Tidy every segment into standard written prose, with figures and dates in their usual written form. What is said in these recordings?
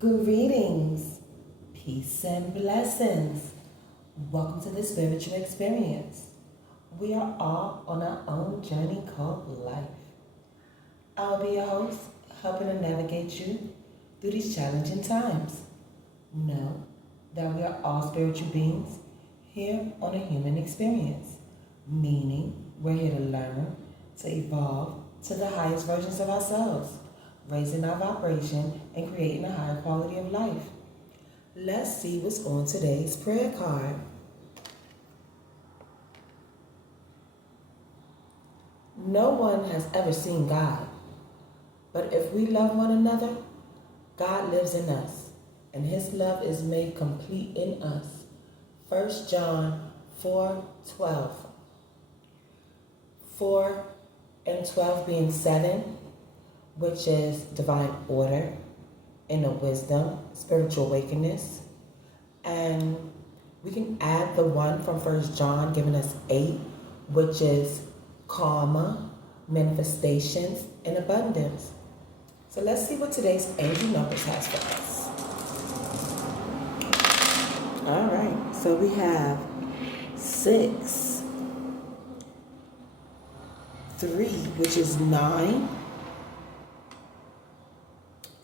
Greetings, peace and blessings. Welcome to the spiritual experience. We are all on our own journey called life. I'll be your host, helping to navigate you through these challenging times. Know that we are all spiritual beings here on a human experience, meaning we're here to learn, to evolve to the highest versions of ourselves, raising our vibration and creating a higher quality of life. Let's see what's on today's prayer card. No one has ever seen God, but if we love one another, God lives in us, and his love is made complete in us. 1 John 4:12. 4 and 12 being 7, which is divine order, inner wisdom, spiritual awakeness. And we can add the one from 1 John giving us 8, which is karma, manifestations, and abundance. So let's see what today's angel numbers has for us. All right, so we have 6, 3, which is 9,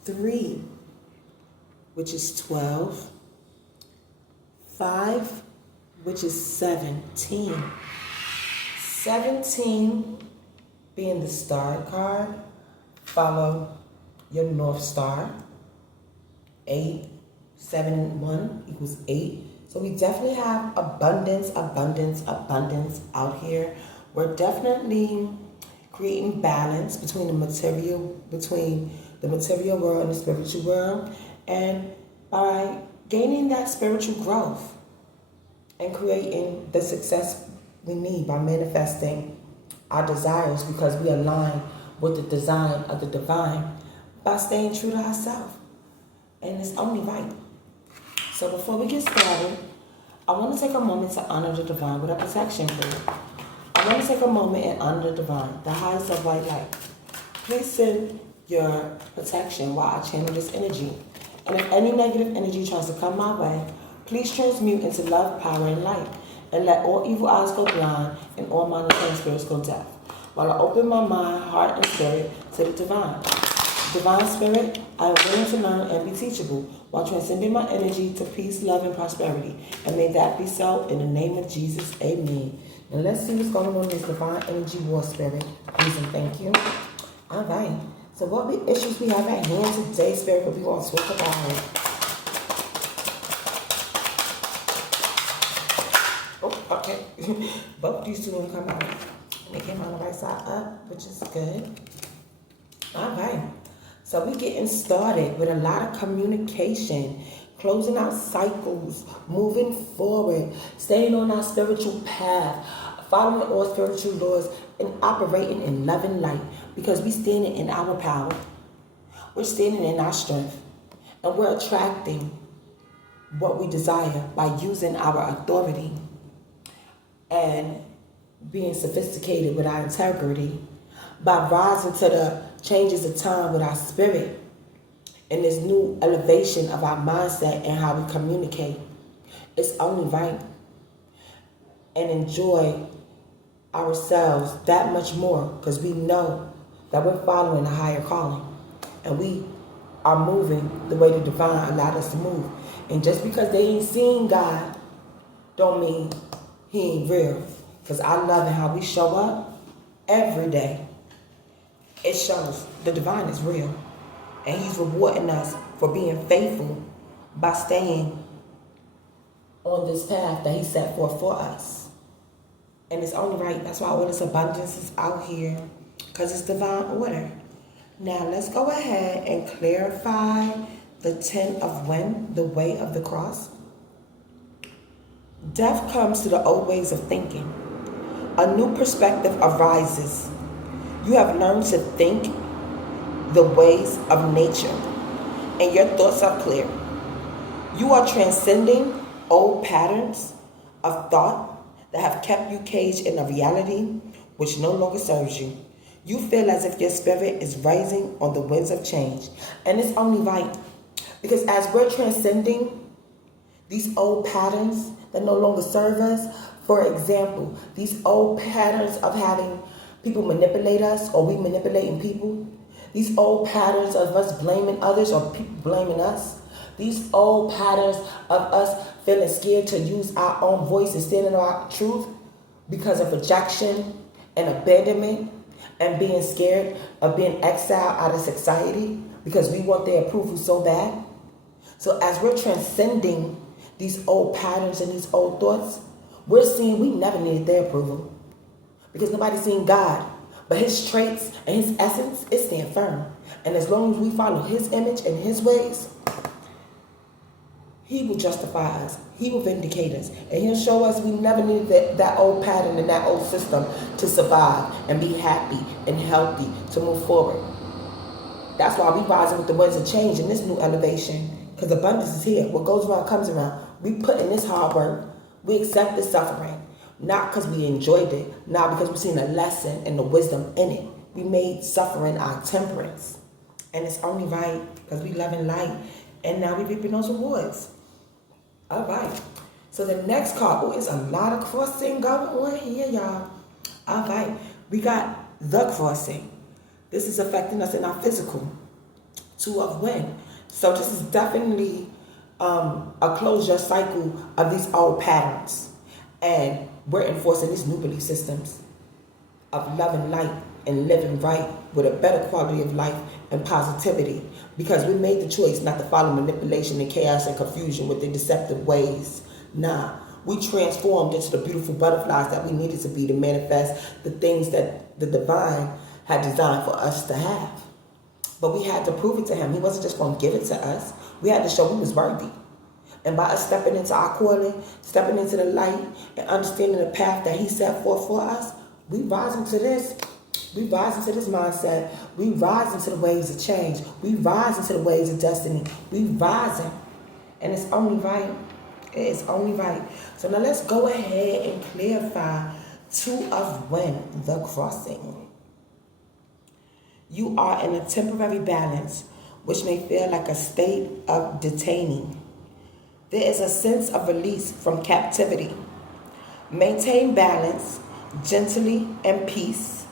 3, which is 12, 5, which is 17. 17 being the star card, follow your North Star. 8, 7, and 1 equals 8. So we definitely have abundance out here. We're definitely creating balance between the material world and the spiritual world. And by gaining that spiritual growth and creating the success we need by manifesting our desires, because we align with the design of the divine, by staying true to ourselves. And it's only right. So before we get started, I want to take a moment to honor the divine with a protection prayer. I want to take a moment and honor the divine, the highest of white light. Please send your protection while I channel this energy. And if any negative energy tries to come my way, please transmute into love, power, and light. And let all evil eyes go blind and all monitoring spirits go deaf. While I open my mind, heart, and spirit to the divine. Divine Spirit, I am willing to learn and be teachable while transcending my energy to peace, love, and prosperity. And may that be so in the name of Jesus. Amen. And let's see what's going on in this divine energy war, Spirit. Please and thank you. All right. So what issues we have at hand today, Spirit, that we want to talk about? Oh, okay. Both these two will come out. They came on the right side up, which is good. All right. So we're getting started with a lot of communication, closing out cycles, moving forward, staying on our spiritual path, following all spiritual laws, and operating in love and light, because we're standing in our power. We're standing in our strength, and we're attracting what we desire by using our authority and being sophisticated with our integrity, by rising to the changes of time with our spirit and this new elevation of our mindset and how we communicate. It's only right. And enjoy ourselves that much more, because we know that we're following a higher calling and we are moving the way the divine allowed us to move. And just because they ain't seen God don't mean he ain't real, because I love it how we show up every day. It shows the divine is real, and he's rewarding us for being faithful by staying on this path that he set forth for us. And it's only right. That's why all this abundance is out here, because it's divine order. Now let's go ahead and clarify the 10 of when, the way of the cross. Death comes to the old ways of thinking. A new perspective arises. You have learned to think the ways of nature, and your thoughts are clear. You are transcending old patterns of thought that have kept you caged in a reality which no longer serves you. You feel as if your spirit is rising on the winds of change, and it's only right, Because as we're transcending these old patterns that no longer serve us, for example, these old patterns of having people manipulate us or we manipulating people, these old patterns of us blaming others or people blaming us, these old patterns of us feeling scared to use our own voice and stand in our truth because of rejection and abandonment and being scared of being exiled out of society because we want their approval so bad. So as we're transcending these old patterns and these old thoughts, we're seeing we never needed their approval because nobody's seen God. But his traits and his essence, it stand firm. And as long as we follow his image and his ways, he will justify us. He will vindicate us. And he'll show us we never needed that old pattern and that old system to survive and be happy and healthy to move forward. That's why we rising with the winds of change in this new elevation. Because abundance is here. What goes around comes around. We put in this hard work. We accept the suffering. Not because we enjoyed it. Not because we've seen a lesson and the wisdom in it. We made suffering our temperance. And it's only right because we love and light. And now we're reaping those rewards. All right. So the next card, is a lot of crossing going on here, y'all. All right. We got the crossing. This is affecting us in our physical. 2 of wind. So this is definitely a closure cycle of these old patterns. And we're enforcing these new belief systems of love and light and living right with a better quality of life and positivity, because we made the choice not to follow manipulation and chaos and confusion with their deceptive ways. Nah, we transformed into the beautiful butterflies that we needed to be to manifest the things that the divine had designed for us to have. But we had to prove it to him. He wasn't just going to give it to us. We had to show we was worthy. And by us stepping into our calling, stepping into the light, and understanding the path that he set forth for us, we rise into this. We rise into this mindset. We rise into the waves of change. We rise into the waves of destiny. We rising. And it's only right. It is only right. So now let's go ahead and clarify 2 of wind, the crossing. You are in a temporary balance, which may feel like a state of detaining. There is a sense of release from captivity. Maintain balance, gently, and peace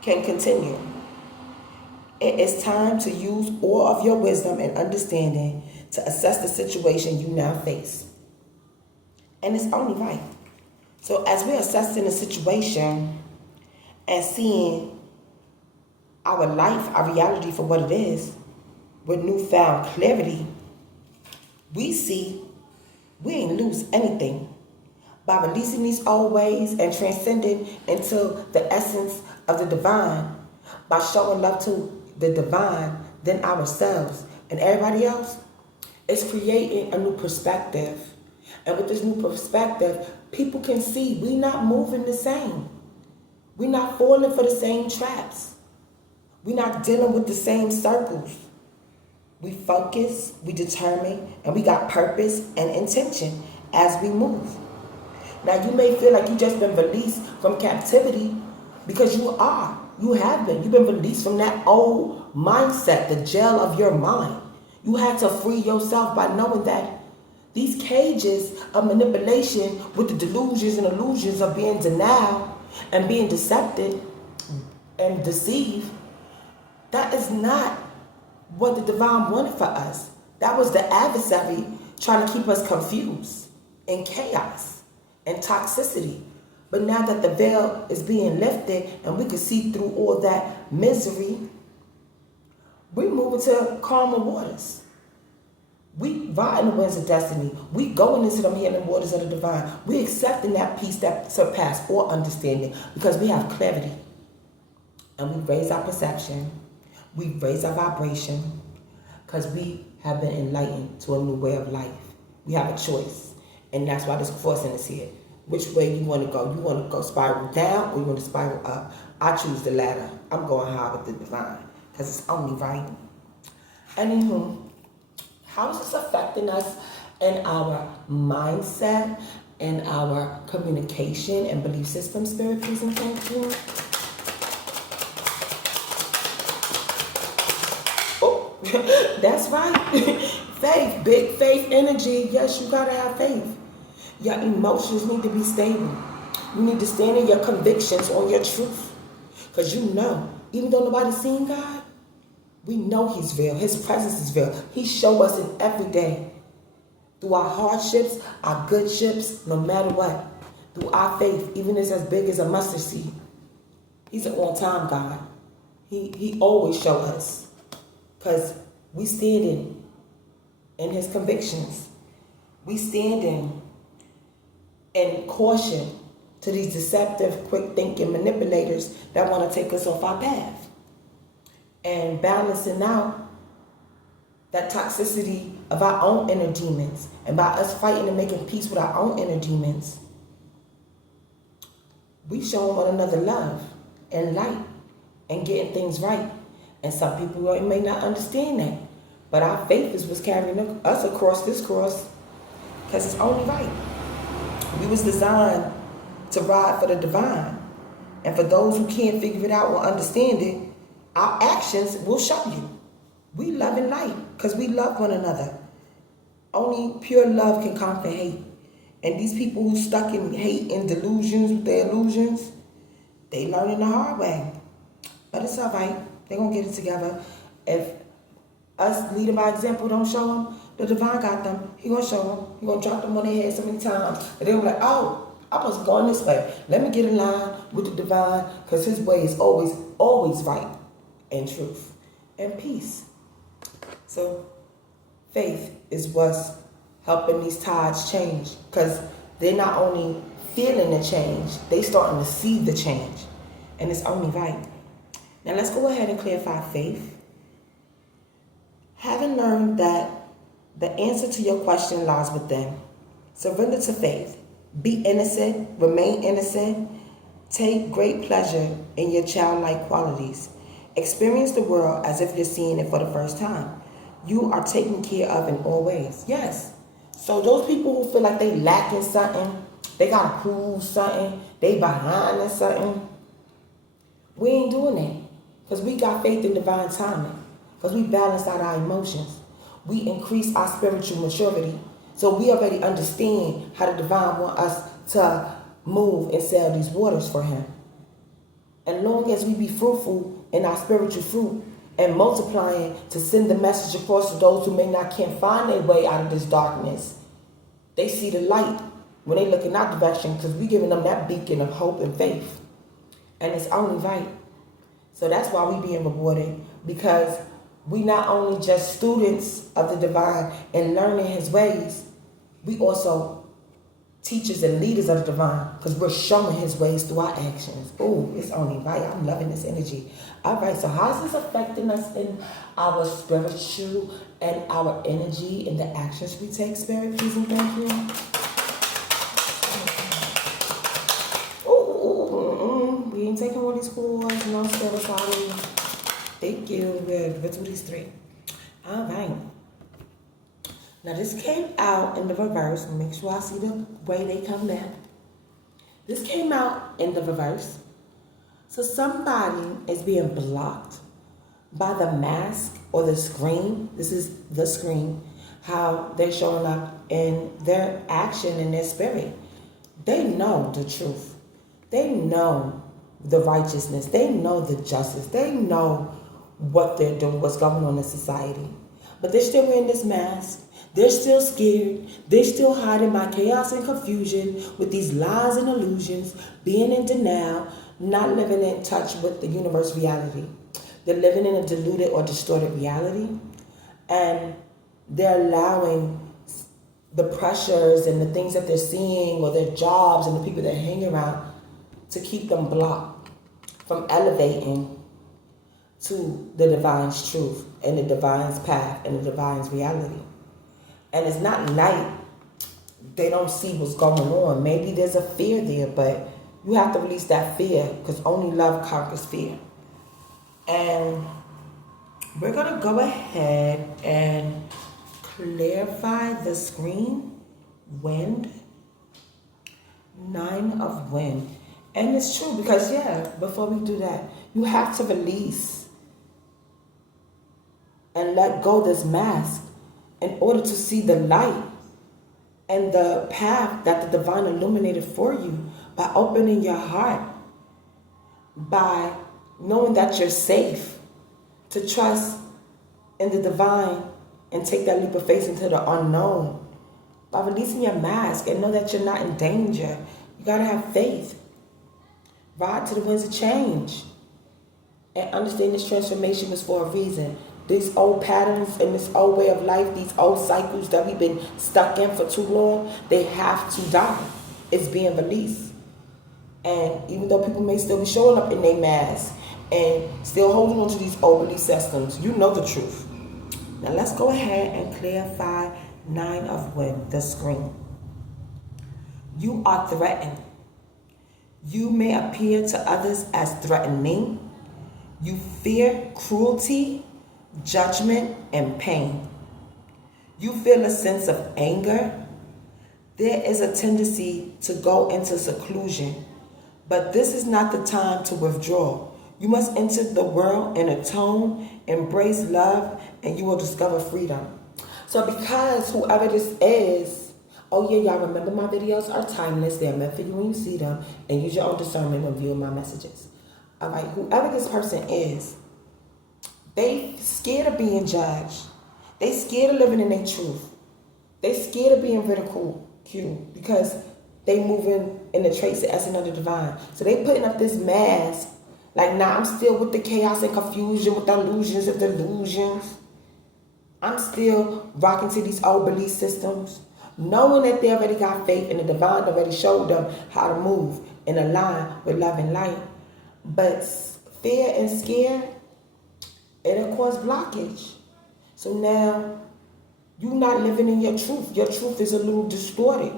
can continue. It is time to use all of your wisdom and understanding to assess the situation you now face. And it's only right. So as we're assessing the situation and seeing our life, our reality for what it is, with newfound clarity, we see we ain't lose anything. By releasing these old ways and transcending into the essence of the divine, by showing love to the divine, then ourselves and everybody else, it's creating a new perspective. And with this new perspective, people can see we not moving the same. We're not falling for the same traps. We're not dealing with the same circles. We focus, we determine, and we got purpose and intention as we move. Now, you may feel like you just been released from captivity because you are. You have been. You've been released from that old mindset, the jail of your mind. You had to free yourself by knowing that these cages of manipulation with the delusions and illusions of being denied and being decepted and deceived, that is not what the divine wanted for us. That was the adversary trying to keep us confused in chaos and toxicity. But now that the veil is being lifted and we can see through all that misery, we move into calmer waters. We ride in the winds of destiny. We going into them healing waters of the divine. We accepting that peace that surpasses all understanding because we have clarity. And we raise our perception. We raise our vibration because we have been enlightened to a new way of life. We have a choice. And that's why this crossing is here. Which way you want to go? You want to go spiral down or you want to spiral up? I choose the latter. I'm going high with the divine because it's only right. Anywho, how is this affecting us in our mindset, in our communication and belief system, spirit, please, and thank you? Oh, That's right. Faith, big faith energy. Yes, you gotta have faith. Your emotions need to be stable. You need to stand in your convictions on your truth. Because you know, even though nobody's seen God, we know He's real. His presence is real. He shows us it every day. Through our hardships, our good ships, no matter what. Through our faith, even if it's as big as a mustard seed. He's an on-time God. He always shows us. Because we stand in His convictions. We stand in caution to these deceptive, quick-thinking manipulators that want to take us off our path. And balancing out that toxicity of our own inner demons. And by us fighting and making peace with our own inner demons, we show one another love and light and getting things right. And some people may not understand that. But our faith is what's carrying us across this cross, because it's only right. We was designed to ride for the divine. And for those who can't figure it out or understand it, our actions will show you. We love and light because we love one another. Only pure love can conquer hate. And these people who stuck in hate and delusions with their illusions, they learn it the hard way. But it's all right. They're going to get it together. If us leading by example don't show them, the divine got them. He going to show them. He going to drop them on their head so many times. And they'll be like, oh, I was going this way. Let me get in line with the divine, because his way is always right and truth and peace. So faith is what's helping these tides change, because they're not only feeling the change, they starting to see the change. And it's only right. Now let's go ahead and clarify faith. Having learned that the answer to your question lies within, surrender to faith. Be innocent, remain innocent. Take great pleasure in your childlike qualities. Experience the world as if you're seeing it for the first time. You are taken care of in all ways. Yes. So those people who feel like they lacking something, they gotta prove something, they behind in something, we ain't doing that. Because we got faith in divine timing. Because we balance out our emotions. We increase our spiritual maturity. So we already understand how the divine want us to move and sail these waters for him. And long as we be fruitful in our spiritual fruit and multiplying to send the message across to those who may not can't find their way out of this darkness, they see the light when they look in our direction, because we giving them that beacon of hope and faith. And it's only right. So that's why we being rewarded, because we not only just students of the divine and learning his ways, we also teachers and leaders of the divine, because we're showing his ways through our actions. Oh, it's only right. I'm loving this energy. All right, so how's this affecting us in our spiritual and our energy and the actions we take, Spirit? Please and thank you. We ain't taking all these calls. No, Spirit, sorry. Thank you. We'll do these three. All right. Now this came out in the reverse. Make sure I see the way they come back. This came out in the reverse. So somebody is being blocked by the mask or the screen. This is the screen. How they're showing up in their action and their spirit. They know the truth. They know the righteousness. They know the justice. They know what they're doing, what's going on in society. But they're still wearing this mask. They're still scared. They're still hiding by chaos and confusion with these lies and illusions, being in denial, not living in touch with the universe reality. They're living in a diluted or distorted reality. And they're allowing the pressures and the things that they're seeing, or their jobs and the people that hang around, to keep them blocked from elevating to the divine's truth and the divine's path and the divine's reality. And it's not like they don't see what's going on. Maybe there's a fear there, but you have to release that fear, because only love conquers fear. And we're going to go ahead and clarify the screen. Wind. 9 of wind. And it's true, because, before we do that, you have to release and let go this mask in order to see the light and the path that the divine illuminated for you, by opening your heart, by knowing that you're safe, to trust in the divine and take that leap of faith into the unknown, by releasing your mask and know that you're not in danger. You gotta have faith. Ride to the winds of change and understand this transformation is for a reason. These old patterns and this old way of life, these old cycles that we've been stuck in for too long, they have to die. It's being released. And even though people may still be showing up in their masks and still holding on to these old belief systems, you know the truth. Now let's go ahead and clarify 9 of Wands, the screen. You are threatened. You may appear to others as threatening. You fear cruelty, judgment, and pain. You feel a sense of anger. There is a tendency to go into seclusion, but this is not the time to withdraw. You must enter the world in a tone, embrace love, and you will discover freedom. So because whoever this is, oh yeah, y'all remember my videos are timeless. They're meant for you when you see them, and use your own discernment when viewing my messages. All right, whoever this person is, they scared of being judged. They scared of living in their truth. They scared of being ridiculed because they moving in the traits of essence of the divine. So they putting up this mask, like, nah, I'm still with the chaos and confusion, with the illusions of delusions. I'm still rocking to these old belief systems, knowing that they already got faith and the divine already showed them how to move and align with love and light. But fear and scare, it'll cause blockage. So now you're not living in your truth. Your truth is a little distorted.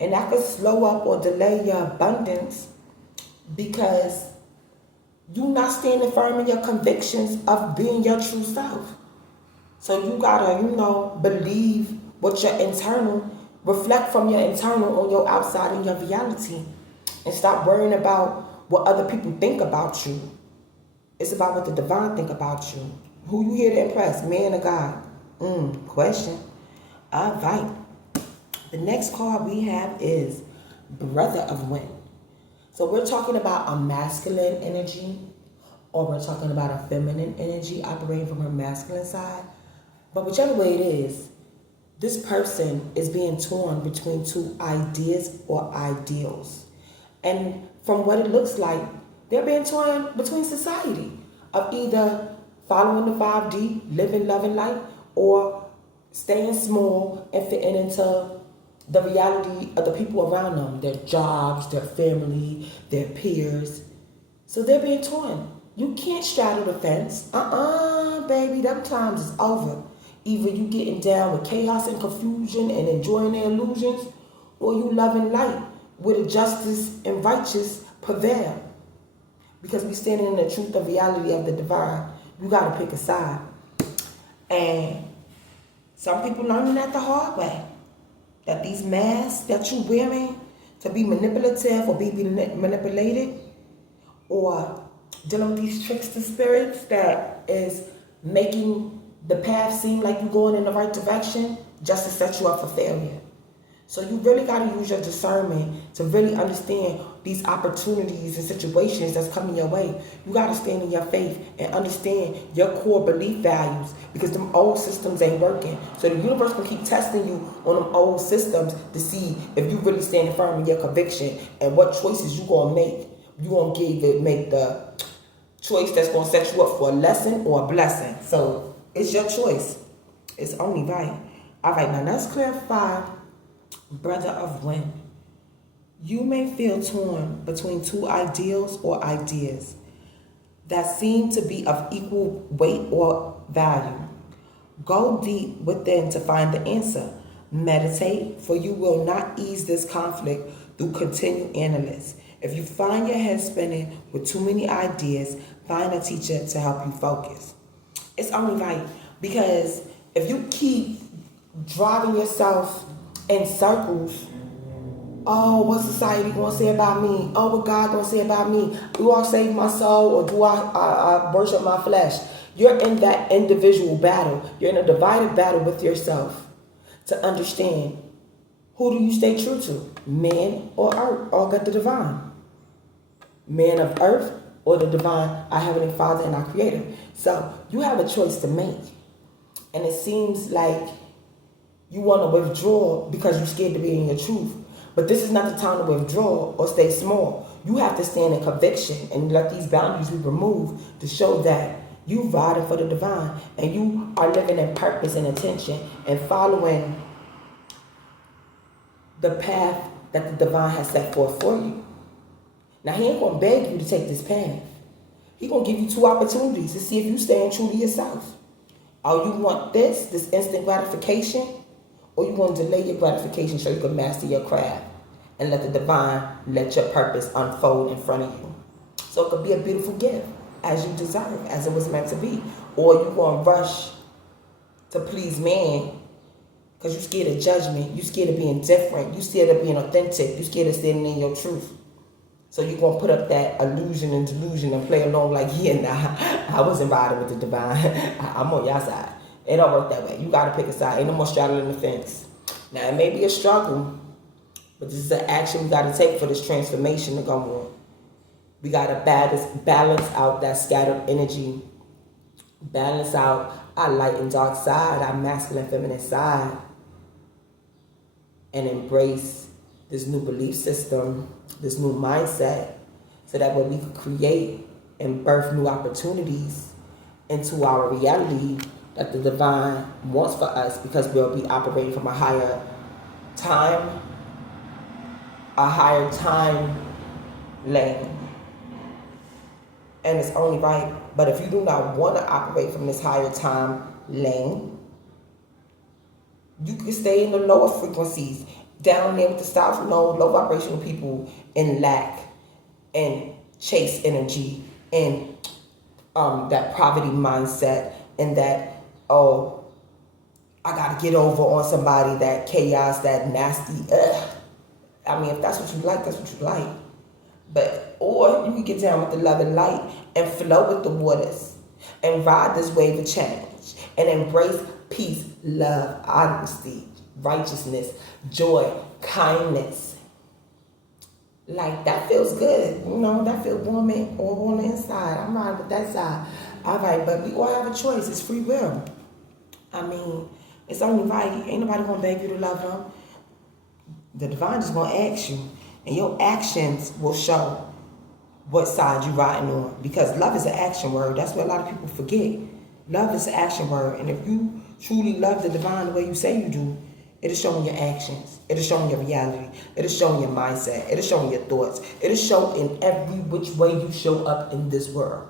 And that could slow up or delay your abundance because you're not standing firm in your convictions of being your true self. So you gotta, believe what your internal, reflect from your internal on your outside and your reality. And stop worrying about what other people think about you. It's about what the divine think about you. Who you here to impress, man or God? Question. All right. The next card we have is Brother of Wind. So we're talking about a masculine energy, or we're talking about a feminine energy operating from her masculine side. But whichever way it is, this person is being torn between 2 ideas or ideals. And from what it looks like, they're being torn between society of either following the 5D, living, loving life, or staying small and fitting into the reality of the people around them, their jobs, their family, their peers. So they're being torn. You can't straddle the fence. Baby, them times is over. Either you getting down with chaos and confusion and enjoying their illusions, or you loving light where the justice and righteous prevail. Because we standing in the truth of reality of the divine. You got to pick a side. And some people learning that the hard way. That these masks that you wearing to be manipulative or be manipulated, or dealing with these trickster spirits that is making the path seem like you're going in the right direction just to set you up for failure. So you really got to use your discernment to really understand these opportunities and situations that's coming your way. You got to stand in your faith and understand your core belief values, because them old systems ain't working. So the universe can keep testing you on them old systems to see if you really standing firm in your conviction and what choices you going to make. You going to make the choice that's going to set you up for a lesson or a blessing. So it's your choice. It's only right. All right, now let's clarify Brother of Wind. You may feel torn between 2 ideals or ideas that seem to be of equal weight or value. Go deep within to find the answer. Meditate, for you will not ease this conflict through continued analysis. If you find your head spinning with too many ideas, find a teacher to help you focus. It's only right, because if you keep driving yourself in circles, oh, what society gonna say about me? Oh, what God gonna say about me? Do I save my soul, or do I worship my flesh? You're in that individual battle. You're in a divided battle with yourself to understand, who do you stay true to? Man or earth, or God the divine? Man of earth or the divine, our Heavenly Father and our Creator. So you have a choice to make. And it seems like you want to withdraw because you're scared to be in your truth. But this is not the time to withdraw or stay small. You have to stand in conviction and let these boundaries be removed to show that you riding for the divine and you are living in purpose and intention and following the path that the divine has set forth for you. Now, he ain't going to beg you to take this path. He going to give you two opportunities to see if you staying true to yourself. Oh, you want this instant gratification, or you want to delay your gratification so you can master your craft and let the divine let your purpose unfold in front of you. So it could be a beautiful gift as you deserve, as it was meant to be. Or you going to rush to please man because you're scared of judgment. You're scared of being different. You're scared of being authentic. You're scared of standing in your truth. So you're going to put up that illusion and delusion and play along like, yeah, nah, I wasn't riding with the divine. I'm on your side. It don't work that way. You got to pick a side. Ain't no more straddling the fence. Now, it may be a struggle, but this is an action we got to take for this transformation to go on. We got to balance out that scattered energy. Balance out our light and dark side, our masculine and feminine side. And embrace this new belief system, this new mindset, so that way we can create and birth new opportunities into our reality that the divine wants for us, because we'll be operating from a higher time lane. And it's only right. But if you do not want to operate from this higher time lane, you can stay in the lower frequencies, down there with the South Node, low vibrational people, in lack and chase energy and that poverty mindset and that, oh, I got to get over on somebody, that chaos, that nasty, I mean, if that's what you like, that's what you like. But, or you can get down with the love and light and flow with the waters and ride this wave of change and embrace peace, love, honesty, righteousness, joy, kindness. Like, that feels good. You know, that feels warm on the inside. I'm riding with that side. All right, but we all have a choice. It's free will. I mean, it's only right. Ain't nobody going to beg you to love them. The divine is going to ask you. And your actions will show what side you're riding on. Because love is an action word. That's what a lot of people forget. Love is an action word. And if you truly love the divine the way you say you do, it is showing your actions. It is showing your reality. It is showing your mindset. It is showing your thoughts. It is showing in every which way you show up in this world.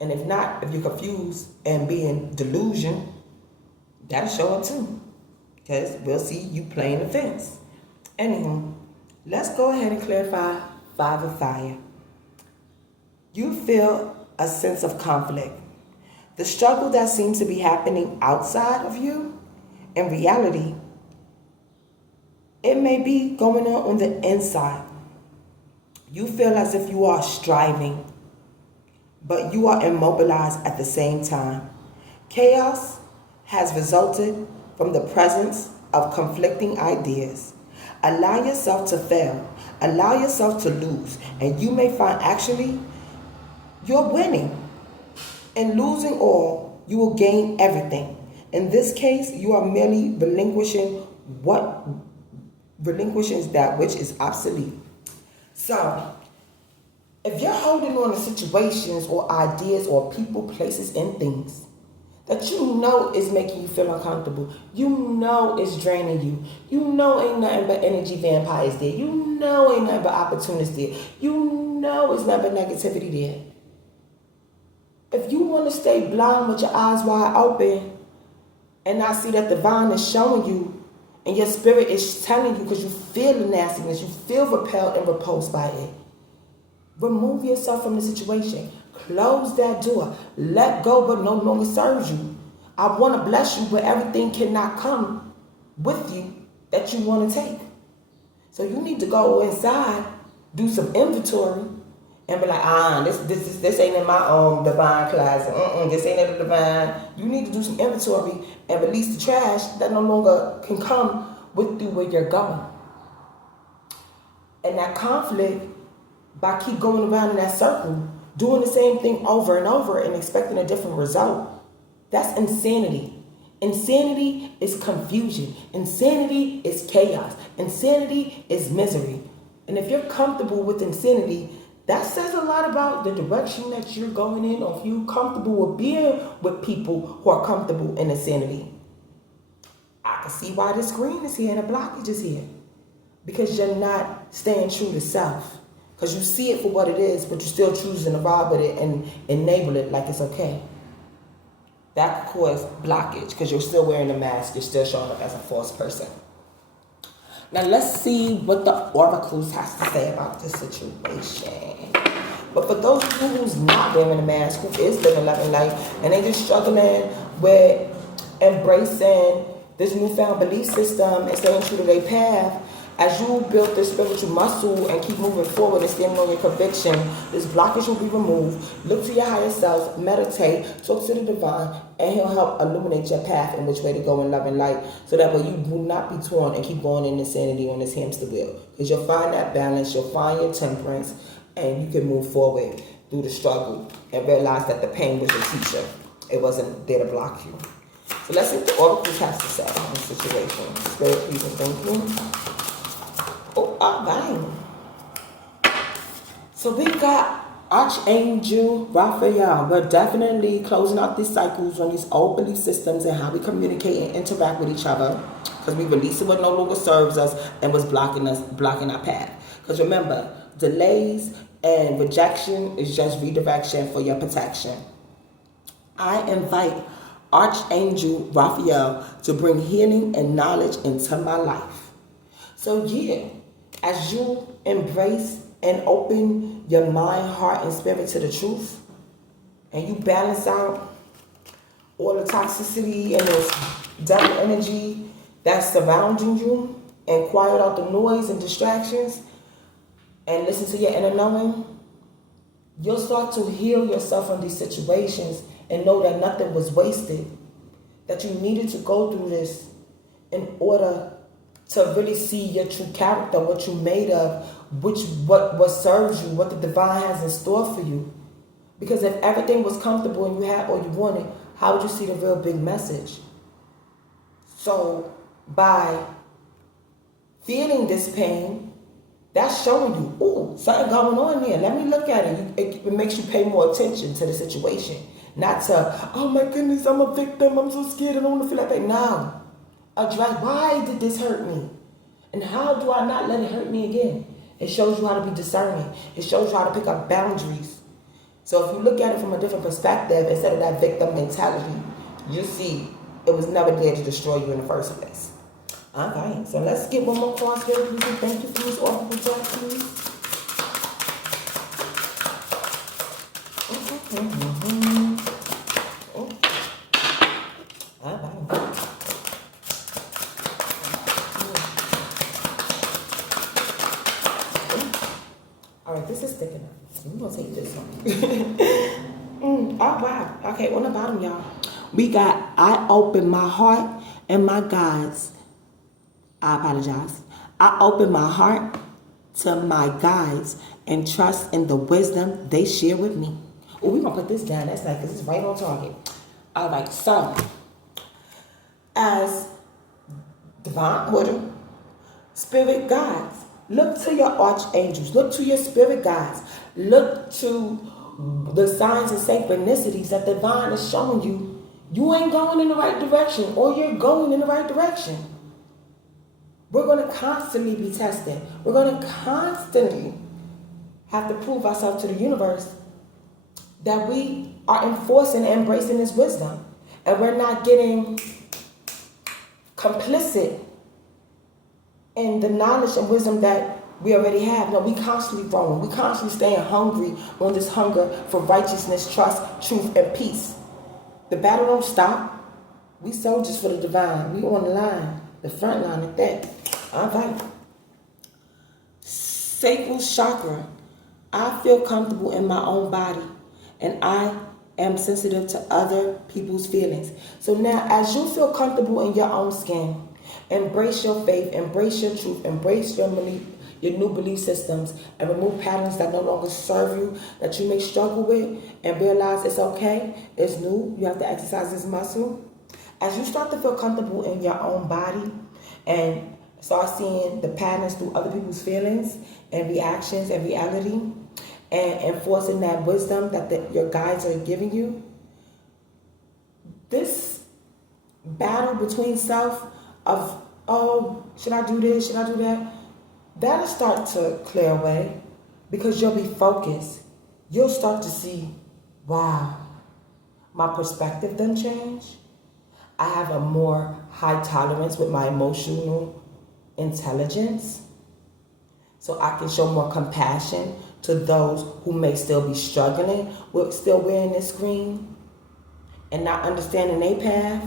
And if not, if you're confused and being delusion, that'll show up too. Because we'll see you playing the fence. Anywho, let's go ahead and clarify 5 of fire. You feel a sense of conflict. The struggle that seems to be happening outside of you, in reality, it may be going on the inside. You feel as if you are striving, but you are immobilized at the same time. Chaos has resulted from the presence of conflicting ideas. Allow yourself to fail. Allow yourself to lose. And you may find actually you're winning. In losing all, you will gain everything. In this case, you are merely relinquishing that which is obsolete. So, if you're holding on to situations or ideas or people, places, and things that you know is making you feel uncomfortable, you know is draining you, you know ain't nothing but energy vampires there, you know ain't nothing but opportunists there, you know it's nothing but negativity there. If you want to stay blind with your eyes wide open and not see that the divine is showing you and your spirit is telling you because you feel the nastiness, you feel repelled and repulsed by it, remove yourself from the situation. Close that door. Let go what no longer serves you. I want to bless you, but everything cannot come with you that you want to take. So you need to go inside, do some inventory, and be like, this ain't in my own divine closet. This ain't in the divine. You need to do some inventory and release the trash that no longer can come with you where you're going. And that conflict, by keep going around in that circle, doing the same thing over and over and expecting a different result, that's insanity. Insanity is confusion. Insanity is chaos. Insanity is misery. And if you're comfortable with insanity, that says a lot about the direction that you're going in, or if you're comfortable with being with people who are comfortable in insanity. I can see why this green is here and the blockage is here. Because you're not staying true to self. Because you see it for what it is, but you're still choosing to ride with it and enable it like it's okay. That could cause blockage because you're still wearing a mask. You're still showing up as a false person. Now let's see what the oracles has to say about this situation. But for those of you who's not wearing a mask, who is living love and light, and they just struggling with embracing this newfound belief system and staying true to their path, as you build this spiritual muscle and keep moving forward and standing on your conviction, this blockage will be removed. Look to your higher self, meditate, talk to the divine, and he'll help illuminate your path in which way to go in love and light, so that way you will not be torn and keep going in insanity on this hamster wheel. Because you'll find that balance, you'll find your temperance, and you can move forward through the struggle and realize that the pain was your teacher. It wasn't there to block you. So let's see what the oracles has to say on the situation. Spirit, please and thank you. Oh, all right. So we got Archangel Raphael. We're definitely closing out these cycles on these old belief systems and how we communicate and interact with each other. Because we release what no longer serves us and was blocking our path. Because remember, delays and rejection is just redirection for your protection. I invite Archangel Raphael to bring healing and knowledge into my life. So yeah, as you embrace and open your mind, heart, and spirit to the truth, and you balance out all the toxicity and this devil energy that's surrounding you, and quiet out the noise and distractions, and listen to your inner knowing, you'll start to heal yourself from these situations and know that nothing was wasted, that you needed to go through this in order to really see your true character, what you're made of, what serves you, what the divine has in store for you. Because if everything was comfortable and you had all you wanted, how would you see the real big message? So by feeling this pain, that's showing you, ooh, something going on here. Let me look at it. It makes you pay more attention to the situation. Not to, oh my goodness, I'm a victim. I'm so scared. I don't want to feel like that. No. Address, why did this hurt me? And how do I not let it hurt me again? It shows you how to be discerning. It shows you how to pick up boundaries. So if you look at it from a different perspective, instead of that victim mentality, you see it was never there to destroy you in the first place. Okay, so let's get one more card here, please. Thank you for this oracles, please. All right, this is thick enough. We're going to take this one. Oh, wow. Okay, on the bottom, y'all, we got, I open my heart and my guides. I apologize. I open my heart to my guides and trust in the wisdom they share with me. Oh, we're going to put this down. That's like, this is right on target. All right, so, as divine order, spirit guides, look to your archangels. Look to your spirit guides. Look to the signs and synchronicities that the divine is showing you. You ain't going in the right direction, or you're going in the right direction. We're going to constantly be tested. We're going to constantly have to prove ourselves to the universe that we are enforcing and embracing this wisdom. And we're not getting complicit in the knowledge and wisdom that we already have. No, we constantly growing. We constantly staying hungry on this hunger for righteousness, trust, truth, and peace. The battle don't stop. We soldiers for the divine. We on the line, the front line at that. All right. Sacral chakra. I feel comfortable in my own body, and I am sensitive to other people's feelings. So now, as you feel comfortable in your own skin, embrace your faith, embrace your truth, embrace your belief, your new belief systems, and remove patterns that no longer serve you, that you may struggle with, and realize it's okay, it's new, you have to exercise this muscle. As you start to feel comfortable in your own body and start seeing the patterns through other people's feelings and reactions and reality, and enforcing that wisdom that your guides are giving you, this battle between self of, oh, should I do this, should I do that, that'll start to clear away because you'll be focused. You'll start to see, wow, my perspective done changed. I have a more high tolerance with my emotional intelligence, so I can show more compassion to those who may still be struggling with still wearing this screen and not understanding their path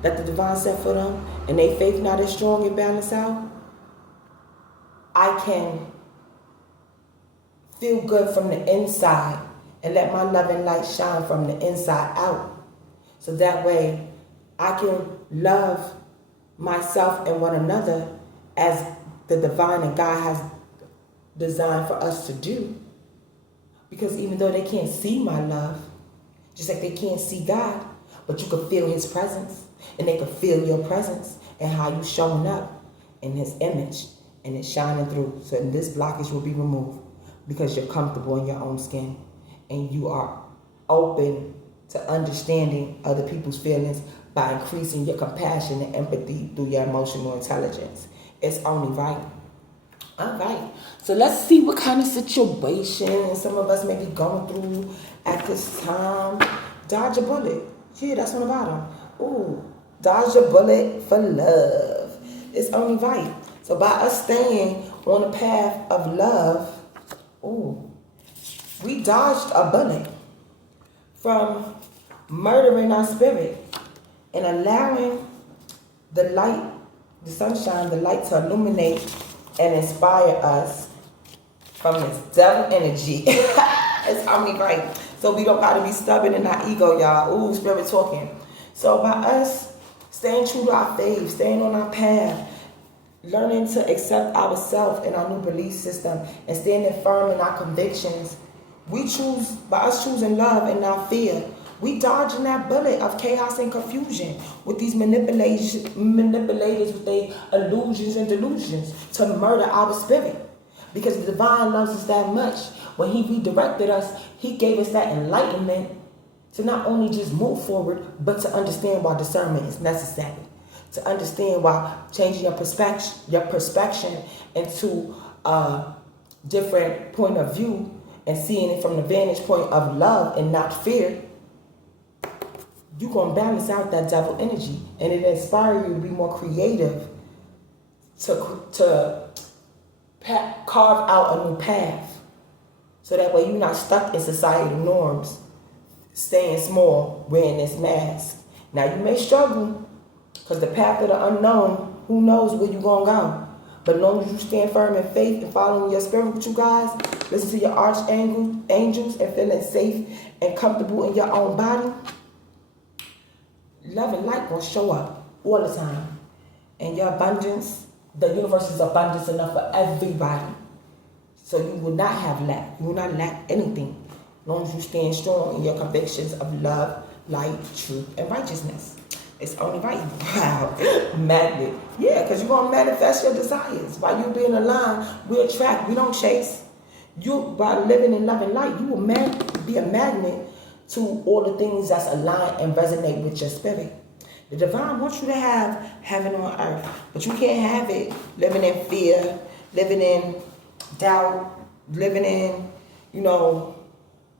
that the divine set for them, and their faith not as strong and balanced out. I can feel good from the inside and let my love and light shine from the inside out. So that way I can love myself and one another as the divine and God has designed for us to do. Because even though they can't see my love, just like they can't see God, but you can feel his presence, and they can feel your presence and how you showing up in his image, and it's shining through. So this blockage will be removed because you're comfortable in your own skin and you are open to understanding other people's feelings by increasing your compassion and empathy through your emotional intelligence. It's only right. All right. So let's see what kind of situation some of us may be going through at this time. Dodge a bullet. Yeah, that's on the bottom. Ooh, dodge a bullet for love. It's only right. So by us staying on the path of love, ooh, we dodged a bullet from murdering our spirit and allowing the light, the sunshine, the light to illuminate and inspire us from this devil energy. It's only right. So we don't got to be stubborn in our ego, y'all. Ooh, spirit talking. So by us staying true to our faith, staying on our path, learning to accept ourselves and our new belief system, and standing firm in our convictions, we choose, by us choosing love and not fear, we dodging that bullet of chaos and confusion with these manipulators with their illusions and delusions to murder our spirit. Because the divine loves us that much. When he redirected us, he gave us that enlightenment to not only just move forward, but to understand why discernment is necessary. To understand why changing your perspective into a different point of view and seeing it from the vantage point of love and not fear, you're going to balance out that devil energy, and it inspires you to be more creative, to carve out a new path. So that way you're not stuck in societal norms, staying small, wearing this mask. Now you may struggle, because the path of the unknown, who knows where you're going to go. But as long as you stand firm in faith and following your spiritual guides, listen to your archangels and feeling safe and comfortable in your own body, love and light will show up all the time. And your abundance, the universe is abundance enough for everybody. So you will not have lack. You will not lack anything as long as you stand strong in your convictions of love, light, truth, and righteousness. It's only right. Wow. Magnet. Yeah, because you're going to manifest your desires. By you being aligned, we attract. We don't chase. You, by living in love and light, you will be a magnet to all the things that's aligned and resonate with your spirit. The divine wants you to have heaven on earth, but you can't have it living in fear, living in doubt, living in,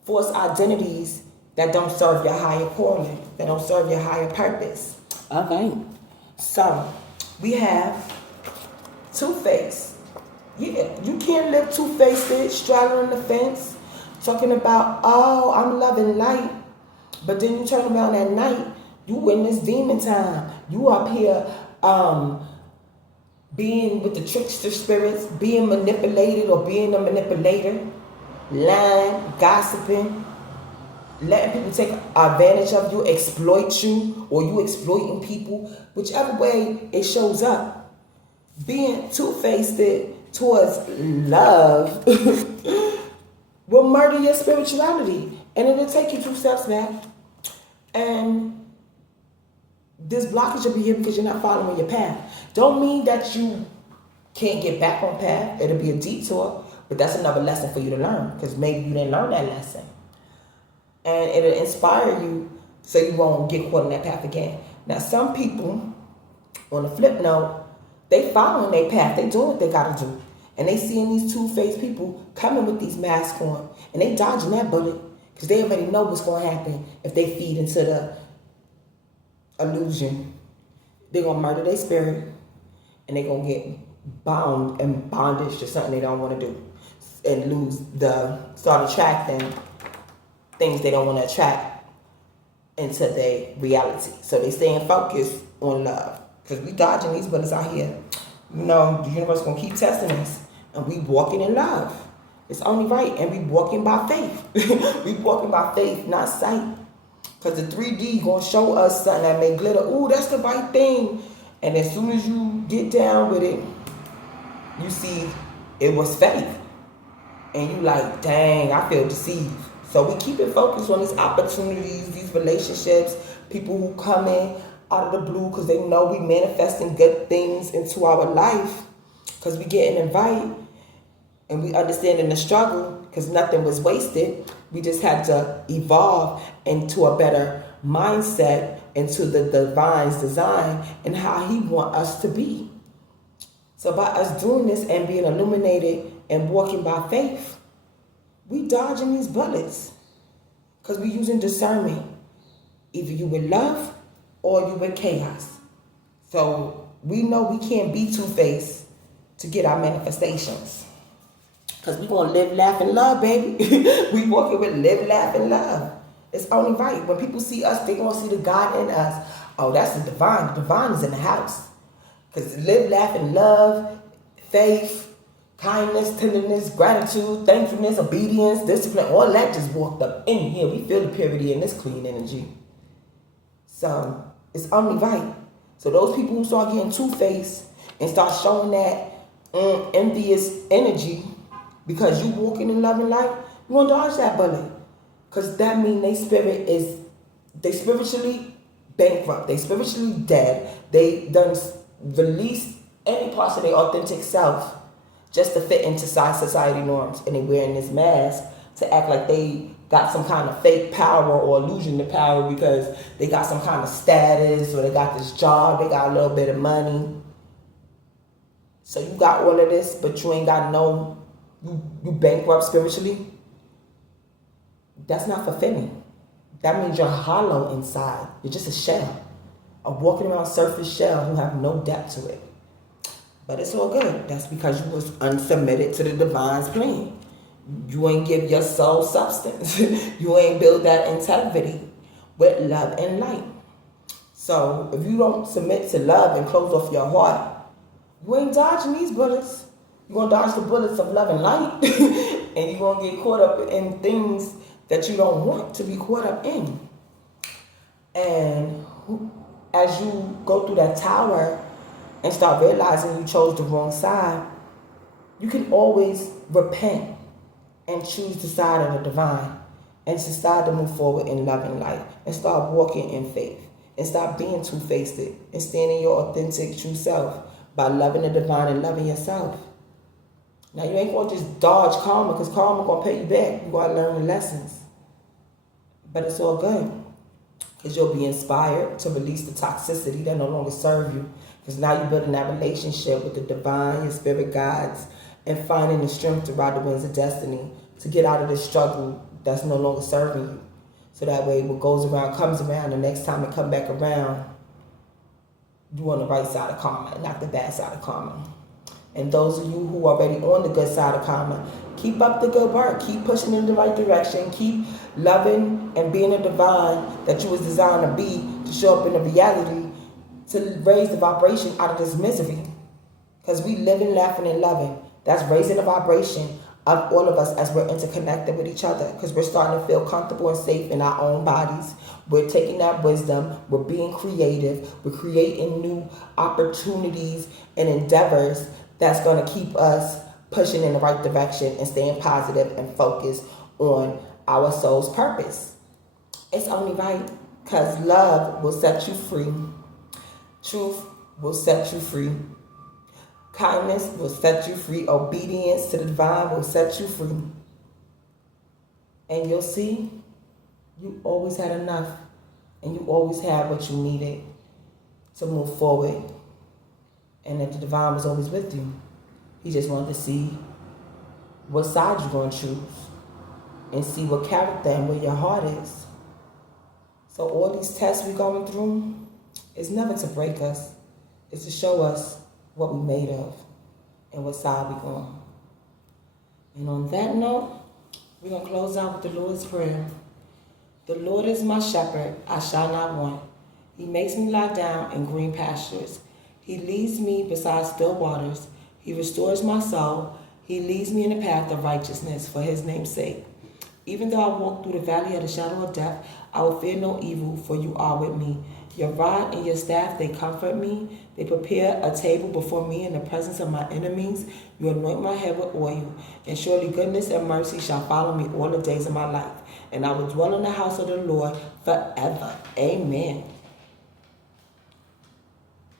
false identities that don't serve your higher calling, that don't serve your higher purpose. All right. So, we have two-faced. Yeah, you can't live two-faced, straddling the fence, talking about, oh, I'm loving light. But then you turn around at night, you in this demon time. You up here being with the trickster spirits, being manipulated or being a manipulator. lying, gossiping, letting people take advantage of you, exploit you, or you exploiting people, whichever way it shows up, being two-faced towards love will murder your spirituality, and it'll take you 2 steps back. And this blockage will be here because you're not following your path. Don't mean that you can't get back on path. It'll be a detour, but that's another lesson for you to learn, because maybe you didn't learn that lesson. And it'll inspire you so you won't get caught in that path again. Now, some people, on the flip note, they following their path. They doing what they got to do. And they seeing these two-faced people coming with these masks on. And they dodging that bullet because they already know what's going to happen if they feed into the illusion. They're going to murder their spirit. And they're going to get bound and bondage to something they don't want to do. And start attracting things they don't want to attract into their reality. So they staying focused on love. Because we dodging these bullets out here. You know, the universe is going to keep testing us. And we walking in love. It's only right. And we walking by faith. We walking by faith, not sight. Because the 3D going to show us something that may glitter. Ooh, that's the right thing. And as soon as you get down with it, you see it was faith. And you like, dang, I feel deceived. So we keep it focused on these opportunities, these relationships, people who come in out of the blue because they know we manifesting good things into our life because we get an invite and we understanding the struggle because nothing was wasted. We just had to evolve into a better mindset, into the divine's design and how he want us to be. So by us doing this and being illuminated and walking by faith, we dodging these bullets because we using discernment. Either you with love or you with chaos. So we know we can't be two-faced to get our manifestations. Because we want to live, laugh, and love, baby. We walking with live, laugh, and love. It's only right. When people see us, they going to see the God in us. Oh, that's the divine. The divine is in the house. Because live, laugh, and love, faith, kindness, tenderness, gratitude, thankfulness, obedience, discipline, all that just walked up in here. We feel the purity in this clean energy. So it's only right. So those people who start getting two-faced and start showing that envious energy because you walking in love and light, you want to dodge that bullet. Because that means they spiritually bankrupt. They spiritually dead. They done release any parts of their authentic self just to fit into society norms. And they wearing this mask to act like they got some kind of fake power or illusion to power because they got some kind of status or they got this job, they got a little bit of money. So you got all of this, but you ain't got you bankrupt spiritually. That's not fulfilling. That means you're hollow inside. You're just a shell. A walking around surface shell who have no depth to it. But it's all good. That's because you was unsubmitted to the divine's plan. You ain't give your soul substance. You ain't build that integrity with love and light. So if you don't submit to love and close off your heart, you ain't dodging these bullets. You're going to dodge the bullets of love and light. And you're going to get caught up in things that you don't want to be caught up in. And as you go through that tower and start realizing you chose the wrong side, you can always repent and choose the side of the divine and decide to move forward in love and light and start walking in faith and stop being two-faced and stand in your authentic true self by loving the divine and loving yourself. Now, you ain't going to just dodge karma because karma going to pay you back. You got to learn the lessons. But it's all good because you'll be inspired to release the toxicity that no longer serve you because now you're building that relationship with the divine, your spirit guides, and finding the strength to ride the winds of destiny to get out of this struggle that's no longer serving you. So that way what goes around comes around. The next time it come back around, you on the right side of karma, not the bad side of karma. And those of you who are already on the good side of karma, keep up the good work. Keep pushing in the right direction. Keep loving and being a divine that you was designed to be to show up in the reality to raise the vibration out of this misery. Because we living, laughing, and loving. That's raising the vibration of all of us as we're interconnected with each other, because we're starting to feel comfortable and safe in our own bodies. We're taking that wisdom, we're being creative, we're creating new opportunities and endeavors that's going to keep us pushing in the right direction and staying positive and focused on our soul's purpose. It's only right, because love will set you free. Truth will set you free. Kindness will set you free. Obedience to the divine will set you free. And you'll see, you always had enough. And you always had what you needed to move forward. And that the divine was always with you. He just wanted to see what side you're going to choose. And see what character and where your heart is. So all these tests we're going through, it's never to break us. It's to show us what we're made of and what side we're on. And on that note, we're going to close out with the Lord's Prayer. The Lord is my shepherd, I shall not want. He makes me lie down in green pastures. He leads me beside still waters. He restores my soul. He leads me in the path of righteousness for his name's sake. Even though I walk through the valley of the shadow of death, I will fear no evil, for you are with me. Your rod and your staff, they comfort me. They prepare a table before me in the presence of my enemies. You anoint my head with oil, and surely goodness and mercy shall follow me all the days of my life. And I will dwell in the house of the Lord forever. Amen.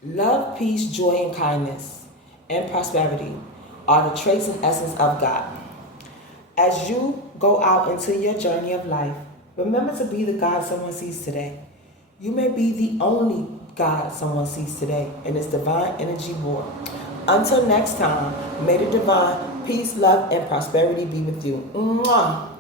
Love, peace, joy, and kindness, and prosperity are the traits and essence of God. As you go out into your journey of life, remember to be the God someone sees today. You may be the only God someone sees today in this divine energy war. Until next time, may the divine peace, love, and prosperity be with you. Mwah.